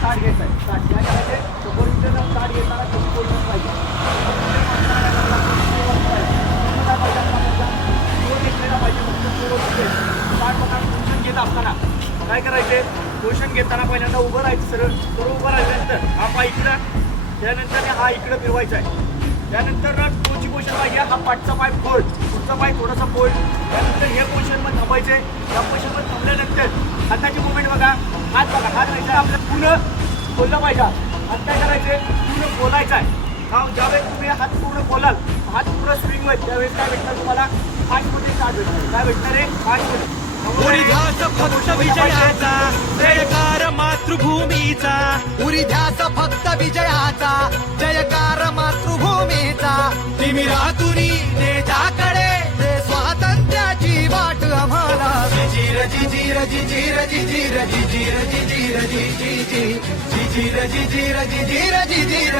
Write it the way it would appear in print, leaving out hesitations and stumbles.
Start घ्यायचा आहे. Start काय करायचे, 100 मीटरचा स्टार्ट घेताना कमी बोलणं पाहिजे. पोझिशन घेत असताना काय करायचे, पोझिशन घेताना पहिल्यांदा उभं राहायचं, सरळ उभं राहिल्यानंतर हा पाय इकडं, त्यानंतर हा इकडं फिरवायचा आहे. त्यानंतर टोची पोझिशन पाहिजे, हा पाठचा पाय फोल्ड, पुढचा पाय थोडासा फोल्ड. त्यानंतर हे पोझिशनमध्ये थांबायचे. या पोझिशनमध्ये थांबल्यानंतर हाताची मुवमेंट बघा, हात राहायचा आपल्याला पूर्ण खोललं पाहिजे. हात काय करायचे, पूर्ण बोलायचा आहे. हा ज्यावेळेस तुम्ही हात पूर्ण बोलाल, हात पूर्ण स्विंग होईल, त्यावेळेस काय भेटणार तुम्हाला, 5 मध्ये स्टार्ट भेटणार. काय भेटणार आहे, 5 मध्ये. उरी ध्यास फक्त विजयाचा, जयकार मातृभूमीचा. उरी ध्यास फक्त विजयाचा, जयकार मातृभूमीचा. तिमिरातुनी नेत्याकडे दे स्वातंत्र्याची वाट आम्हाला. जिजीर जिजीर जिजीर जिजीर जिजीर जिजीर जिजीर जिजीर जिजीर जिजीर जिजीर जिजीर